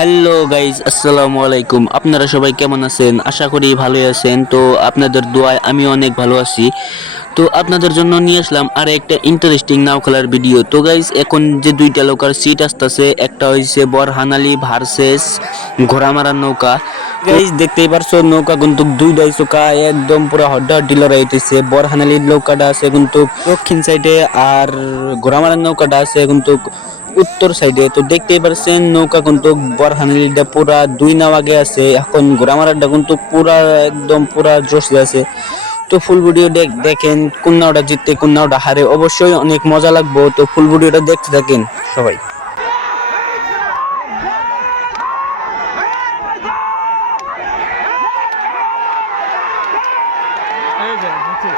Hello guys, আসসালামু আলাইকুম। আপনারা সবাই কেমন আছেন? আশা করি ভালোই আছেন। তো আপনাদের দোয়ায় আমি অনেক ভালো আছি। তো আপনাদের জন্য নিয়ে আসলাম আর একটা ইন্টারেস্টিং নাও খেলার ভিডিও। তো গাইজ, এখন যে দুইটা লোকার সিট আসতেছে, একটা হইছে বরহান আলী ভার্সেস ঘোড়া মারার নৌকা। গাইজ দেখতেই পারছো, নৌকা কিন্তু দুইটাই চোখা একদম পুরো হড্ডাহড্ডি লড়াই হইতেছে। বরহান আলীর নৌকাটা আছে কিন্তু দক্ষিণ সাইডে, আর ঘোড়া মারার নৌকাটা আছে কিন্তু উত্তর সাইডে। তো দেখতেই পারছেন নৌকা কিন্তু বরহানিটা পুরা দুই নাও আগে আছে, এখন ঘোড়ামারাটা কিন্তু পুরা একদম পুরা জোশে আছে। তো ফুল ভিডিও দেখেন কোন নাওটা জিততে কোন নাওটা হারে, অবশ্যই অনেক মজা লাগবে। তো ফুল ভিডিওটা দেখতে থাকেন সবাই। এই যে বুঝছি